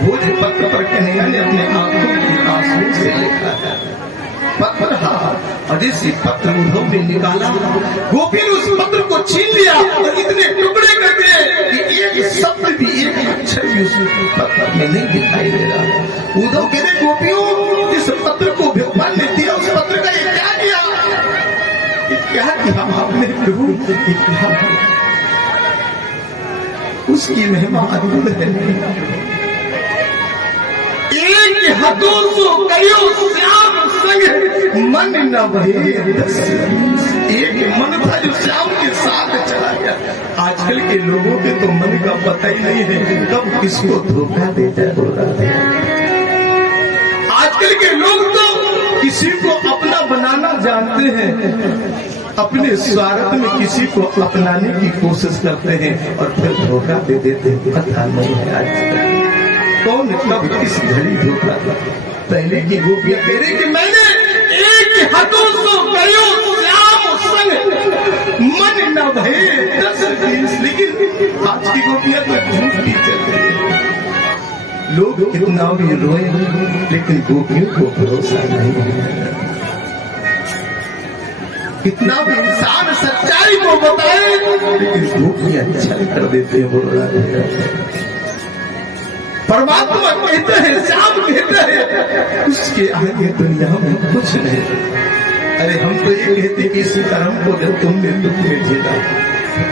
भोज पत्र पर कन्हैया ने अपने आंखों की आंसू से लिखा है। पत्र अजय से पत्र उद्धव ने निकाला। गोपी ने उस पत्र को छीन लिया और इतने टुकड़े कर दिए कि एक शब्द भी, एक अक्षर भी उस पत्र में नहीं दिखाई दे रहा। उद्धव कह रहे गोपियों, जिस पत्र को भगवान ने दिया उस पत्र का ये क्या किया? क्या किया आपने प्रभु? उसकी महिमा अद्भुत है। एक हाथों से करियो श्याम संग मन न भये। एक मन था जो श्याम के साथ चला गया। आजकल के लोगों के तो मन का पता ही नहीं है कब किसको धोखा देता है। आजकल के लोग तो किसी को अपना बनाना जानते हैं, अपने स्वार्थ में किसी को अपनाने की कोशिश करते हैं और फिर धोखा दे देते हैं। पता नहीं है आजकल कौन कब किस घड़ी धोखा। पहले की गोपियां कह रही कि मैंने एक हाथों से करियो श्याम संग मन न भये 10 दिन। लेकिन आज की गोपियां तो झूठ की चल रही है। लोग कितना भी रोए लेकिन गोपियों को भरोसा नहीं है। कितना भी इंसान सच्चाई को बताए लेकिन गोपियां छल कर देते हैं। परमात्मा कहते हैं, श्याम कहते हैं, उसके आगे दुनिया में कुछ नहीं। अरे हम तो ये कहते कि इस कर्म को जब तुमने दुख में झेला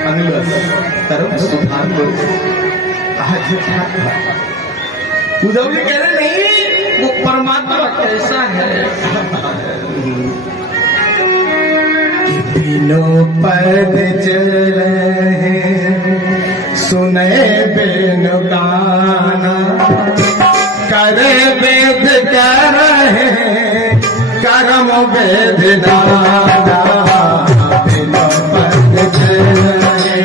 अगला कर्म सुधार लो। आज उद्धव जी कह रहे नहीं, वो परमात्मा कैसा है। तीनों पद चल रहे सुने बिन गाना, करे वेद कर रहे कर्म वेद दाना। तीनों पद चल रहे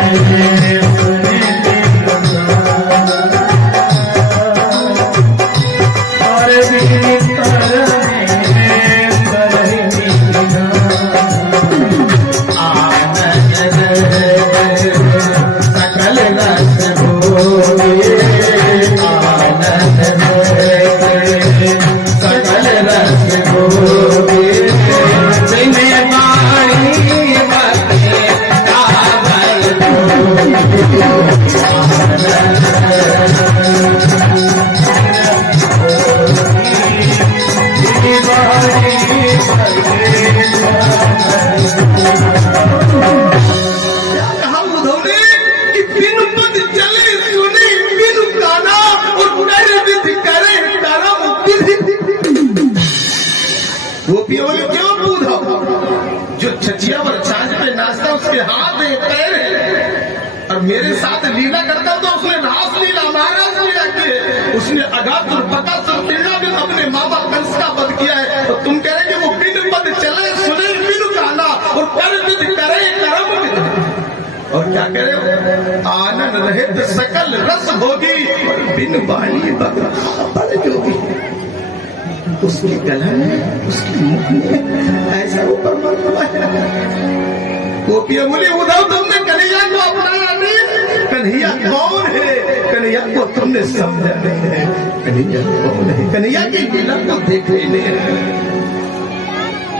सुने बिन गाना, और वेद कर रहे मेरे साथ लीला करता तो उसने रास लीला महाराज लीला की। उसने अगाध और बकासुर लीला में अपने मामा कंस का वध किया है। तो तुम कह रहे कि वो बिन पद चले सुने बिन गाना और कर विधि करे कर्म विधि। और क्या कह रहे हो? आनंद रहित सकल रस होगी और बिन वाणी बड़ जोगी। उसकी गला में उसकी मुख में ऐसा वो परमात्मा है। गोपियां बोली उद्धव तुमने कन्हैया को अपनाया नहीं। कन्हैया कौन है? कन्हैया को तुमने समझा नहीं है। कन्हैया कौन है? कन्हैया की लीला को देखे नहीं है।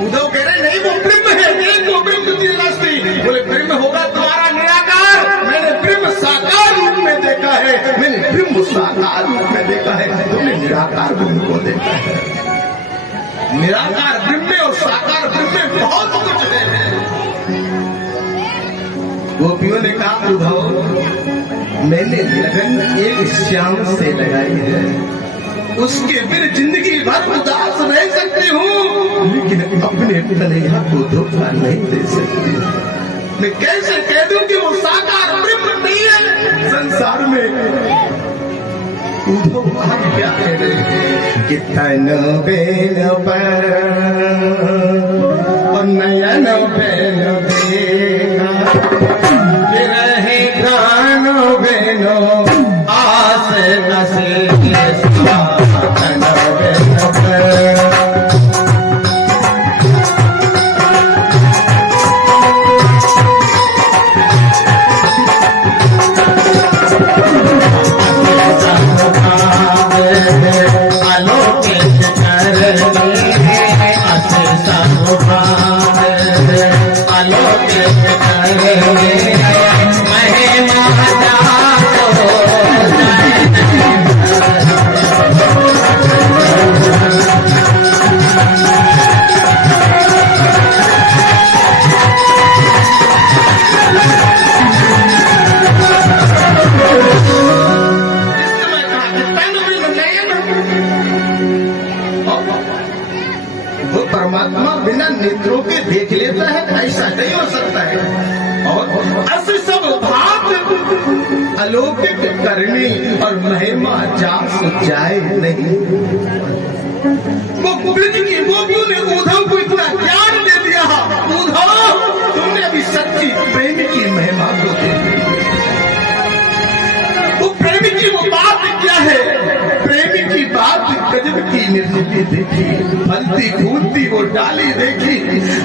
उद्धव कह रहे नहीं, वो ब्रह्म है। एक वो ब्रह्म की रास्ते बोले ब्रह्म होगा तुम्हारा निराकार। मैंने ब्रह्म साकार रूप में देखा है। मैंने ब्रह्म साकार रूप में देखा है। तुमने निराकार ब्रह्म को देखा है। निराकार ब्रह्म और साकार ब्रह्म में बहुत कुछ है। गोपियों ने कहा उद्धव मैंने लगन एक श्याम से लगाई है, उसके बिन जिंदगी भर उदास रह सकती हूँ, लेकिन अपने कन्हैया को धोखा नहीं दे सकती। मैं कैसे कह दूं कि वो साकार ब्रह्म नहीं है संसार में। उद्धव आप क्या कह रहे हैं कि तन बेन पर और नयन बेन देखा रहे गानो बेनो आस नसे तन बेन पर। परमात्मा बिना नेत्रों के देख लेता है? ऐसा नहीं हो सकता है। और ऐसे सब भात अलौकिक करनी और महिमा जास जाए नहीं। वो ब्रज की गोपियों ने उद्धव को इतना ज्ञान दे दिया, उद्धव तुमने अभी सच्ची प्रेम की महिमा को देखी। वो प्रेम की वो बात क्या है? प्रेम की बात गजब की निर्मित देखी, फलती फूलती वो डाली देखी।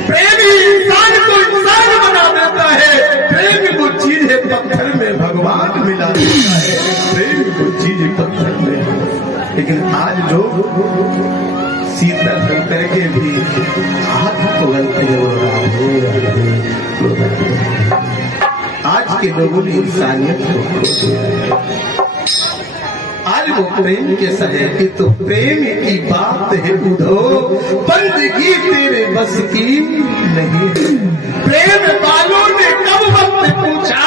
प्रेम इंसान को इंसान बना देता है। प्रेम वो चीज है पत्थर में भगवान मिला देता है। प्रेम वो चीज है पत्थर में। लेकिन आज लोग शीतल होकर के भी हाथ पकड़ते हैं। आज के लोगों ने इंसानियत को खो दिया। आज वो प्रेम के सहे तो प्रेम की बात है उद्धव, बंदगी तेरे बस की नहीं। प्रेम वालों ने कब वक्त पूछा,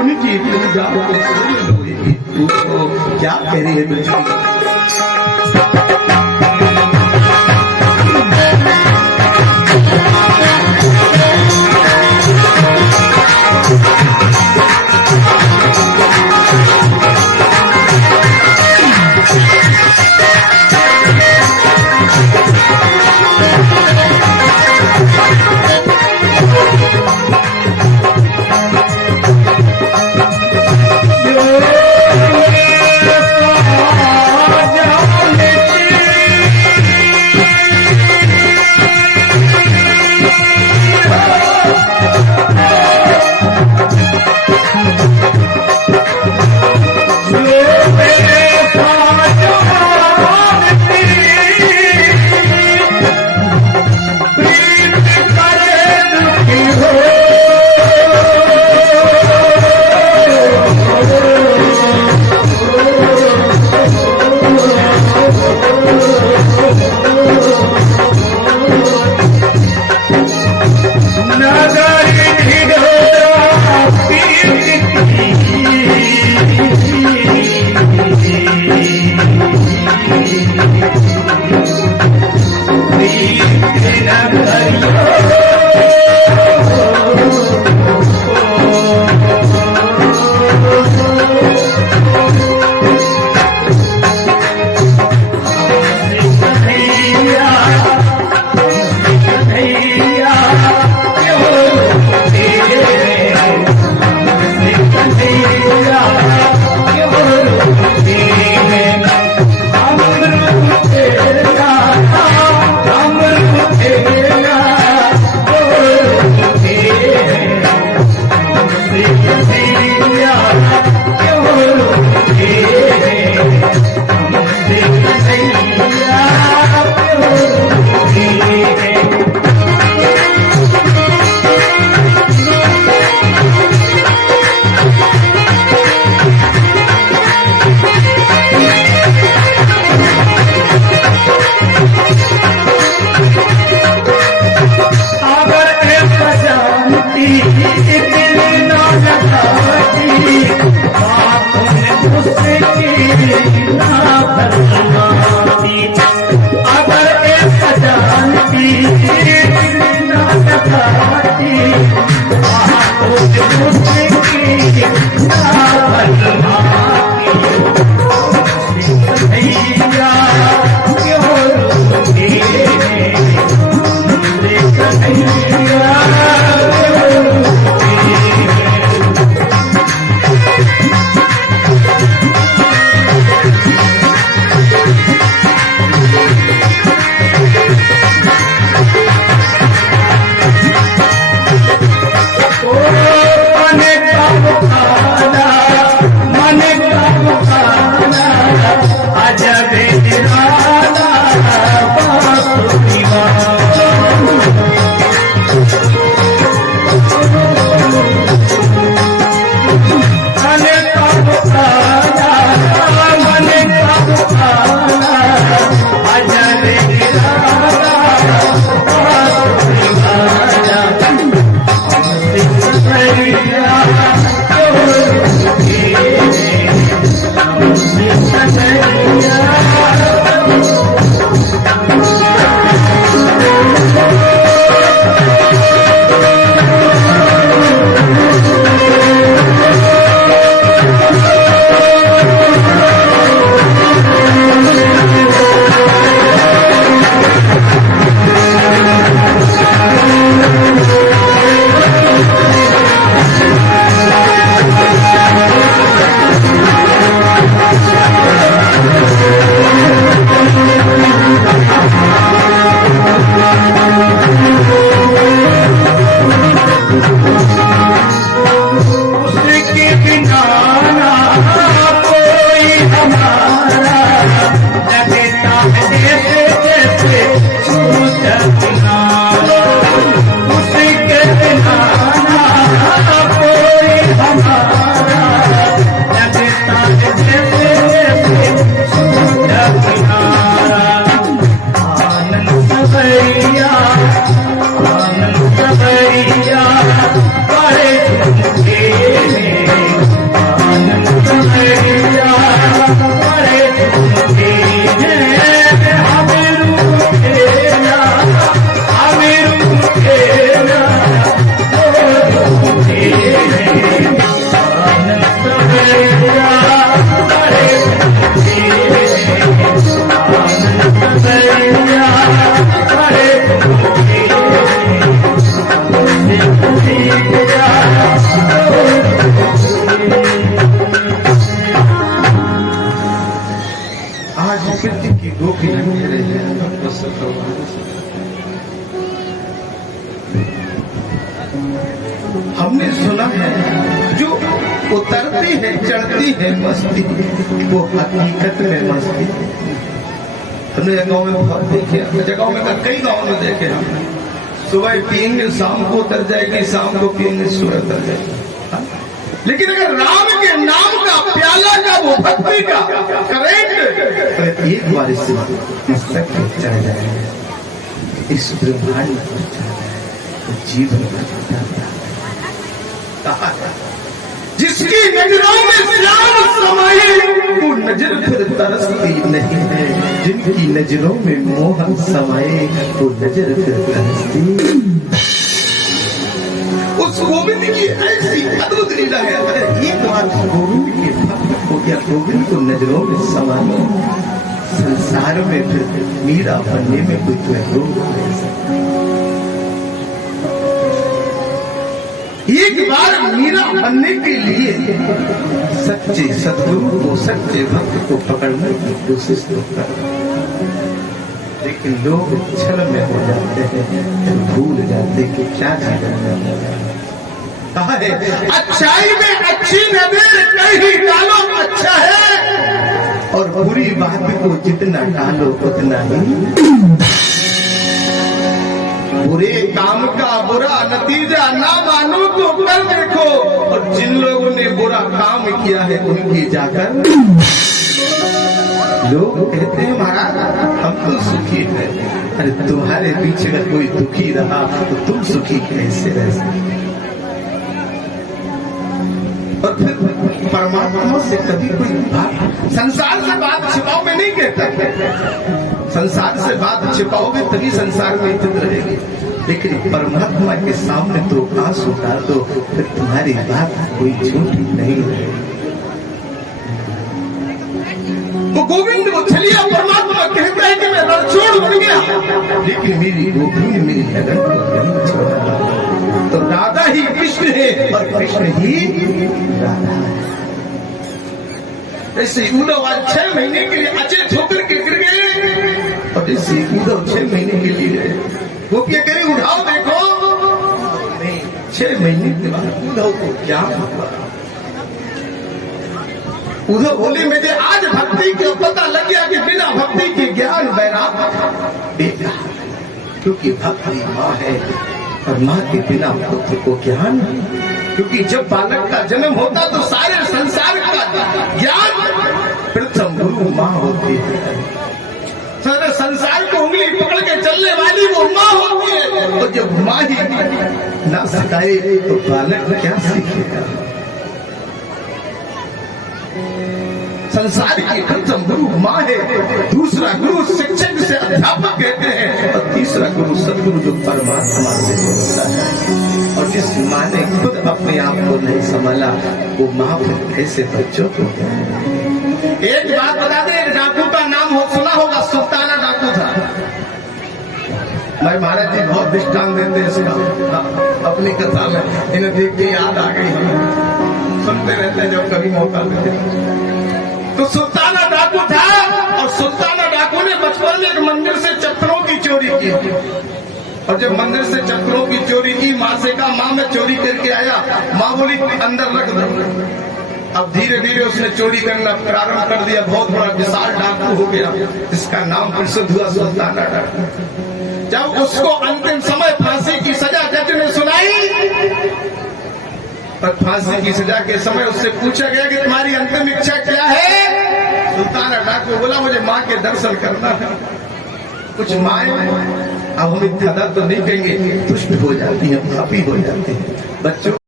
उनकी पूजा क्या कह रही है? हमने सुना है जो उतरती है चढ़ती है मस्ती वो हकीकत में मस्ती। हमने जगहों में बहुत देखे, जगहों में कई गाँव में देखे हमने। सुबह पियेंगे शाम को उतर जाएगी, शाम को पियेंगे सुबह उतर जाएगी। लेकिन अगर राम के नाम का प्याला का वो भक्ति का करेंट एक बार इस मस्तक पर चढ़ जाएगा, इस ब्रह्मांड पर चढ़ जाएगा, जीवन जिसकी नजरों में श्याम समाये वो नजर फिर तरसती नहीं है, जिनकी नजरों में मोहन समाये वो नजर फिर तरसती। उस गोविंद की ऐसी अद्भुत लीला है। एक बार गोविंद के भक्त को क्या गोविंद को नजरों में समाये, संसार में फिर मीरा बनने में कोई तुम्हें रोक। एक बार मीरा बनने के लिए सच्चे सदगुरु को, सच्चे भक्त को पकड़ने की कोशिश तो कर, लेकिन लोग छल में हो जाते हैं, भूल जाते कि क्या जीवन कहा है। अच्छाई में अच्छी नजर कहीं डालो अच्छा है, और बुरी बात को जितना डालो उतना ही। बुरे काम का बुरा नतीजा ना मानो तो कर देखो, और जिन लोगों ने बुरा काम किया है उनकी जाकर लोग कहते हैं महाराज हम तो सुखी है। अरे तुम्हारे पीछे अगर कोई दुखी रहा तो तुम सुखी कैसे रह सकते। और फिर परमात्मा से कभी कोई बात, संसार से बात छिपाओ में नहीं कहता, संसार से बात छिपाओगे तभी संसार में इज्जत रहेगी, लेकिन परमात्मा के सामने तो आंसू उतार दो, फिर तुम्हारी बात कोई झूठी नहीं रहेगी। वो गोविंद को छलिया परमात्मा कहता है कि मैं रणछोड़ बन गया, लेकिन मेरी गोविंद मेरी लगन को नहीं छोड़ा। तो राधा ही कृष्ण है और कृष्ण ही राधा है। ऐसे उद्धव आज 6 महीने के लिए अचेत होकर के गिर गए, और जैसे उद्धव 6 महीने के लिए गोपियां कह रही उठाओ देखो, नहीं 6 महीने के बाद उद्धव को क्या हुआ। उद्धव बोले मुझे आज भक्ति का पता लग गया कि बिना भक्ति के ज्ञान वैराग बेकार, क्योंकि भक्ति माँ है और माँ के बिना पुत्र को ज्ञान। क्योंकि जब बालक का जन्म होता तो सारे संसार का ज्ञान प्रथम गुरु माँ होती है। सारे संसार को उंगली पकड़ के चलने वाली वो माँ होती है, और जब माँ ही ना सिखाए तो बालक क्या सीखेगा। संसार की प्रथम गुरु माँ है, दूसरा गुरु शिक्षक से अध्यापक कहते हैं, और तीसरा गुरु सदगुरु जो परमात्मा से होता है। और जिस माँ ने खुद अपने आप को नहीं संभाला, वो माँ फिर कैसे बच्चों को। एक बात बता दें, एक डाकू का नाम सुना होगा, सुल्ताना डाकू था। भाई महाराज जी बहुत दृष्टांत देते हैं इसका अपनी कथा में, इन्हें देख के याद आ गई, हम सुनते रहते हैं जब कभी मौका मिलते। तो सुल्ताना डाकू था, और सुल्ताना डाकू ने बचपन में एक मंदिर से चप्पलों की चोरी की। और जब मंदिर से चप्पलों की चोरी की, माँ से कहा माँ मैं चोरी करके आया। माँ बोली अंदर रख दो। अब धीरे धीरे उसने चोरी करना प्रारंभ कर दिया, बहुत बड़ा विशाल डाकू हो गया, जिसका नाम प्रसिद्ध हुआ सुल्ताना डाकू। जब उसको अंतिम समय फांसी की सजा जज ने सुनाई, पर फांसी की सजा के समय उससे पूछा गया कि तुम्हारी अंतिम इच्छा क्या है? सुल्ताना डाकू बोला मुझे माँ के दर्शन करना है। कुछ माएं, अब हम इतना तो नहीं कहेंगे, तुष्ट हो जाती है, काफी हो जाती है बच्चों।